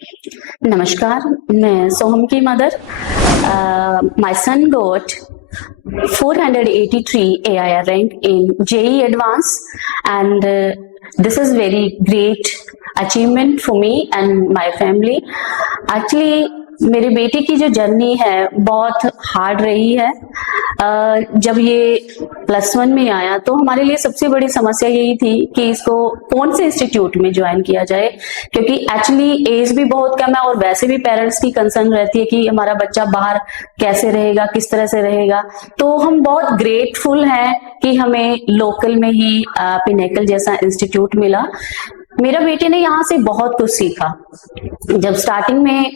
नमस्कार, मैं सोहम की mother. My son got 483 AIR rank in JEE Advance, and this is very great achievement for me and my family. Actually, मेरे बेटे की जो जर्नी है बहुत हार्ड रही है। जब ये +1 में आया तो हमारे लिए सबसे बड़ी समस्या यही थी कि इसको कौन से इंस्टीट्यूट में ज्वाइन किया जाए, क्योंकि एक्चुअली एज भी बहुत कम है और वैसे भी पेरेंट्स की कंसर्न रहती है कि हमारा बच्चा बाहर कैसे रहेगा, किस तरह से रहेगा। तो हम बहुत ग्रेटफुल हैं कि हमें लोकल में ही पिनेकल जैसा इंस्टीट्यूट मिला। मेरा बेटे ने यहाँ से बहुत कुछ सीखा। जब स्टार्टिंग में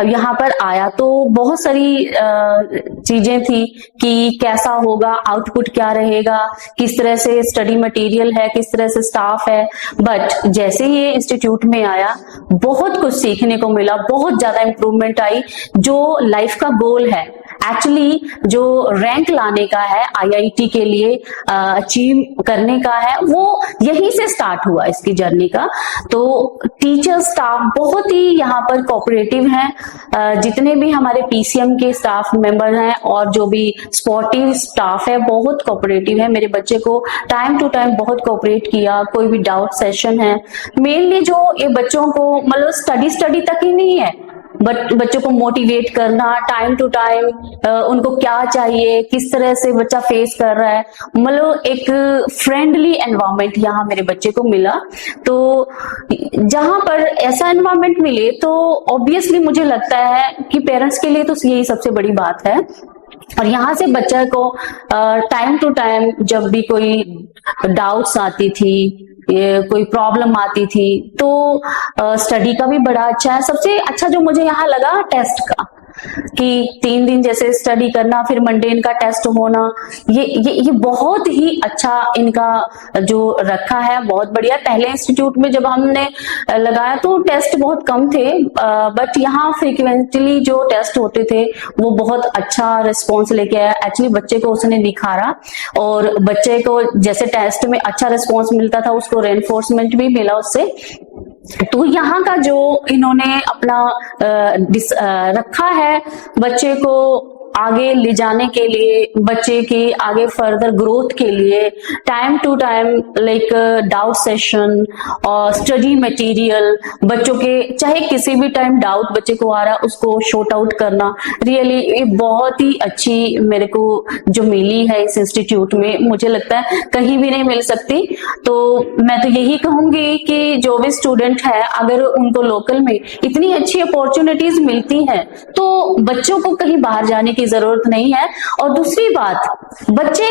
यहाँ पर आया तो बहुत सारी चीजें थी कि कैसा होगा, आउटपुट क्या रहेगा, किस तरह से स्टडी मटेरियल है, किस तरह से स्टाफ है। बट जैसे ही ये इंस्टीट्यूट में आया बहुत कुछ सीखने को मिला, बहुत ज्यादा इम्प्रूवमेंट आई। जो लाइफ का गोल है, एक्चुअली जो रैंक लाने का है, आईआईटी के लिए अचीव करने का है, वो यहीं से स्टार्ट हुआ इसकी जर्नी का। तो टीचर स्टाफ बहुत ही यहाँ पर कोऑपरेटिव हैं। जितने भी हमारे पीसीएम के स्टाफ मेंबर हैं और जो भी स्पोर्टिव स्टाफ है बहुत कोऑपरेटिव है। मेरे बच्चे को टाइम टू टाइम बहुत कोऑपरेट किया। कोई भी डाउट सेशन है, मेनली जो ये बच्चों को मतलब स्टडी तक ही नहीं है, बट बच्चों को मोटिवेट करना, टाइम टू टाइम उनको क्या चाहिए, किस तरह से बच्चा फेस कर रहा है, मतलब एक फ्रेंडली एनवायरनमेंट यहाँ मेरे बच्चे को मिला। तो जहां पर ऐसा एनवायरनमेंट मिले तो ऑब्वियसली मुझे लगता है कि पेरेंट्स के लिए तो यही सबसे बड़ी बात है। और यहाँ से बच्चा को टाइम टू टाइम जब भी कोई डाउट्स आती थी, कोई प्रॉब्लम आती थी, तो स्टडी का भी बड़ा अच्छा है। सबसे अच्छा जो मुझे यहाँ लगा टेस्ट का, कि 3 दिन जैसे स्टडी करना, फिर मंडे इनका टेस्ट होना, ये बहुत ही अच्छा इनका जो रखा है, बहुत बढ़िया। पहले इंस्टीट्यूट में जब हमने लगाया तो टेस्ट बहुत कम थे, बट यहाँ फ्रीक्वेंटली जो टेस्ट होते थे वो बहुत अच्छा रिस्पॉन्स लेके आया। एक्चुअली बच्चे को उसने निखारा और बच्चे को जैसे टेस्ट में अच्छा रिस्पॉन्स मिलता था उसको रेनफोर्समेंट भी मिला उससे। तो यहाँ का जो इन्होंने अपना रखा है बच्चे को आगे ले जाने के लिए, बच्चे की आगे फर्दर ग्रोथ के लिए, time to time like doubt session और स्टडी मटेरियल, बच्चों के चाहे किसी भी टाइम डाउट बच्चे को आ रहा है उसको शॉर्ट आउट करना, रियली ये बहुत ही अच्छी मेरे को जो मिली है इस इंस्टीट्यूट में, मुझे लगता है कहीं भी नहीं मिल सकती। तो मैं तो यही कहूंगी कि जो भी स्टूडेंट है अगर उनको लोकल में इतनी अच्छी अपॉर्चुनिटीज मिलती हैं तो बच्चों को कहीं बाहर जाने की जरूरत नहीं है। और दूसरी बात, बच्चे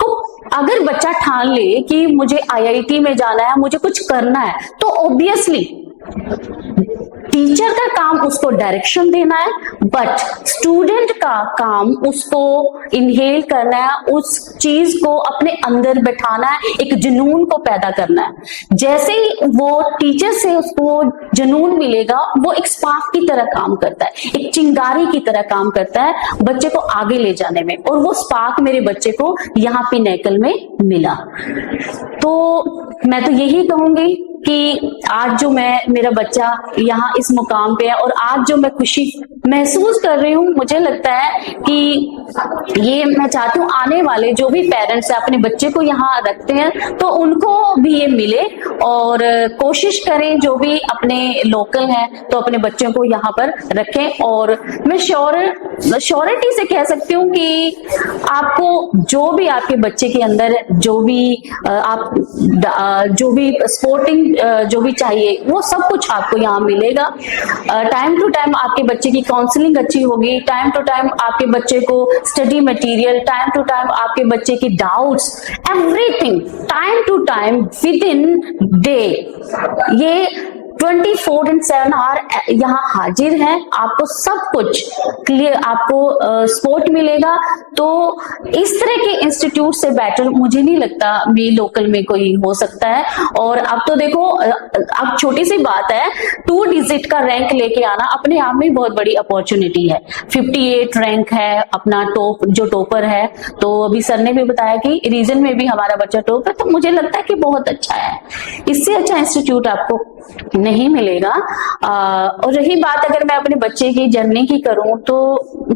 को अगर बच्चा ठान ले कि मुझे आईआईटी में जाना है, मुझे कुछ करना है, तो ऑब्वियसली टीचर का काम उसको डायरेक्शन देना है, बट स्टूडेंट का काम उसको इनहेल करना है, उस चीज को अपने अंदर बैठाना है, एक जुनून को पैदा करना है। जैसे ही वो टीचर से उसको जुनून मिलेगा वो एक स्पार्क की तरह काम करता है, एक चिंगारी की तरह काम करता है बच्चे को आगे ले जाने में। और वो स्पार्क मेरे बच्चे को यहाँ पिनेकल में मिला। तो मैं तो यही कहूंगी कि आज जो मेरा बच्चा यहाँ इस मुकाम पे है और आज जो मैं खुशी महसूस कर रही हूँ, मुझे लगता है कि ये मैं चाहती हूँ आने वाले जो भी पेरेंट्स है अपने बच्चे को यहाँ रखते हैं तो उनको भी ये मिले, और कोशिश करें जो भी अपने लोकल हैं तो अपने बच्चों को यहाँ पर रखें। और मैं श्योरिटी से कह सकती हूँ कि आपको जो भी आपके बच्चे के अंदर जो भी स्पोर्टिंग जो भी चाहिए वो सब कुछ आपको यहाँ मिलेगा। टाइम टू टाइम आपके बच्चे की काउंसलिंग अच्छी होगी, टाइम टू टाइम आपके बच्चे को study material, time to time आपके बच्चे की doubts, everything time to time within day, ये 24/7 आवर यहाँ हाजिर है। आपको सब कुछ क्लियर, आपको सपोर्ट मिलेगा। तो इस तरह के इंस्टीट्यूट से बेटर मुझे नहीं लगता भी लोकल में कोई हो सकता है। और अब तो देखो, अब छोटी सी बात है, 2 डिजिट का रैंक लेके आना अपने आप में बहुत बड़ी अपॉर्चुनिटी है। 58 रैंक है अपना जो टॉपर है। तो अभी सर ने भी बताया कि रीजन में भी हमारा बच्चा टॉप है, तो मुझे लगता है कि बहुत अच्छा है। इससे अच्छा इंस्टीट्यूट आपको नहीं मिलेगा। और रही बात अगर मैं अपने बच्चे की जर्नी की करूं तो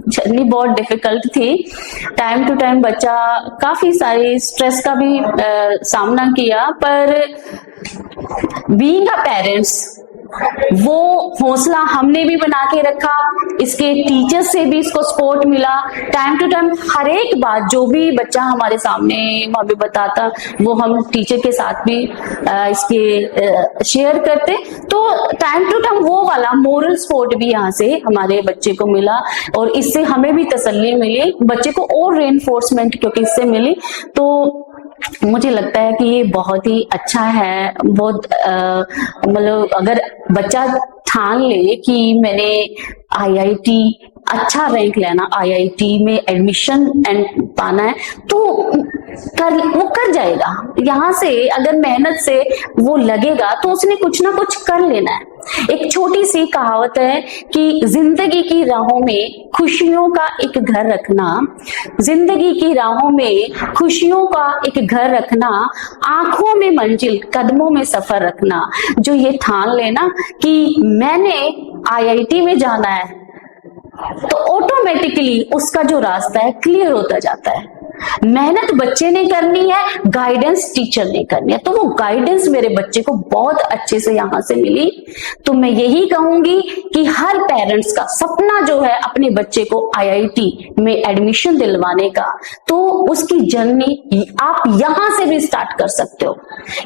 जर्नी बहुत डिफिकल्ट थी। टाइम टू टाइम बच्चा काफी सारे स्ट्रेस का भी सामना किया, पर बीइंग अ पेरेंट्स वो हौसला हमने भी बना के रखा, इसके टीचर्स से भी इसको सपोर्ट मिला। टाइम टू टाइम हर एक बात जो भी बच्चा हमारे सामने हमें बताता वो हम टीचर के साथ भी इसके शेयर करते। तो टाइम टू टाइम वो वाला मोरल सपोर्ट भी यहाँ से हमारे बच्चे को मिला, और इससे हमें भी तसल्ली मिली, बच्चे को और रेनफोर्समेंट क्योंकि इससे मिली। तो मुझे लगता है कि ये बहुत ही अच्छा है। बहुत मतलब अगर बच्चा ठान ले कि मैंने आईआईटी अच्छा रैंक लेना, आईआईटी में एडमिशन पाना है, तो वो कर जाएगा। यहाँ से अगर मेहनत से वो लगेगा तो उसने कुछ ना कुछ कर लेना है। एक छोटी सी कहावत है कि जिंदगी की राहों में खुशियों का एक घर रखना, जिंदगी की राहों में खुशियों का एक घर रखना, आंखों में मंजिल कदमों में सफर रखना। जो ये ठान लेना कि मैंने आईआईटी में जाना है, तो ऑटोमेटिकली उसका जो रास्ता है क्लियर होता जाता है। मेहनत बच्चे ने करनी है, गाइडेंस टीचर ने करनी है। तो वो गाइडेंस मेरे बच्चे को बहुत अच्छे से यहाँ से मिली। तो मैं यही कहूंगी कि हर पेरेंट्स का सपना जो है अपने बच्चे को आईआईटी में एडमिशन दिलवाने का, तो उसकी जर्नी आप यहाँ से भी स्टार्ट कर सकते हो।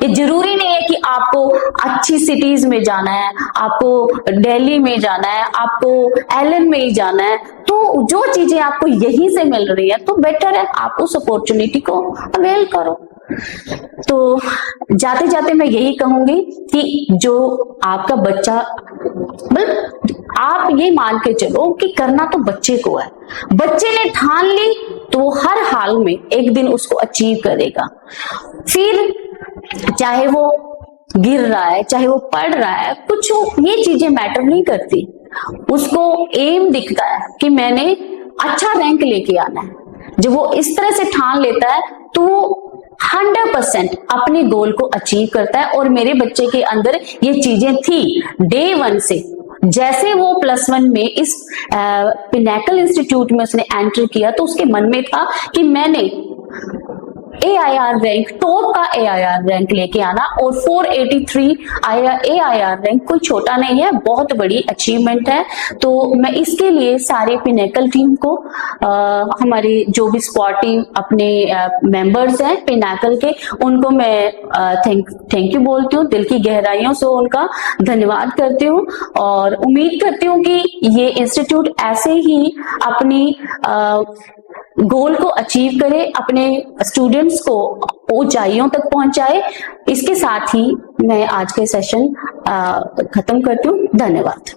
ये जरूरी नहीं है कि आपको अच्छी सिटीज में जाना है, आपको दिल्ली में जाना है, आपको एलन में ही जाना है। तो जो चीजें आपको यहीं से मिल रही है तो बेटर है आप उस अपॉर्चुनिटी को अवेल करो। तो जाते जाते मैं यही कहूंगी कि जो आपका बच्चा, मतलब आप ये मान के चलो कि करना तो बच्चे को है, बच्चे ने ठान ली तो वो हर हाल में एक दिन उसको अचीव करेगा। फिर चाहे वो गिर रहा है, चाहे वो पढ़ रहा है, कुछ ये चीजें मैटर नहीं करती। उसको एम दिखता है कि मैंने अच्छा रैंक लेके आना है। जब वो इस तरह से ठान लेता है तो 100% अपने गोल को अचीव करता है। और मेरे बच्चे के अंदर ये चीजें थी डे 1 से। जैसे वो +1 में इस पिनेकल इंस्टीट्यूट में उसने एंटर किया तो उसके मन में था कि मैंने AIR रैंक, टॉप का AIR रैंक लेके आना। और 483 AIR रैंक कोई छोटा नहीं है, बहुत बड़ी अचीवमेंट है। तो मैं इसके लिए सारे पिनेकल टीम को, हमारे जो भी स्पोर्टिव अपने मेंबर्स हैं पिनेकल के, उनको मैं थैंक यू बोलती हूँ, दिल की गहराइयों से उनका धन्यवाद करती हूँ। और उम्मीद करती हूँ कि ये इंस्टीट्यूट ऐसे ही अपनी गोल को अचीव करे, अपने स्टूडेंट्स को ऊंचाइयों तक पहुंचाए। इसके साथ ही मैं आज के सेशन खत्म करती हूँ। धन्यवाद।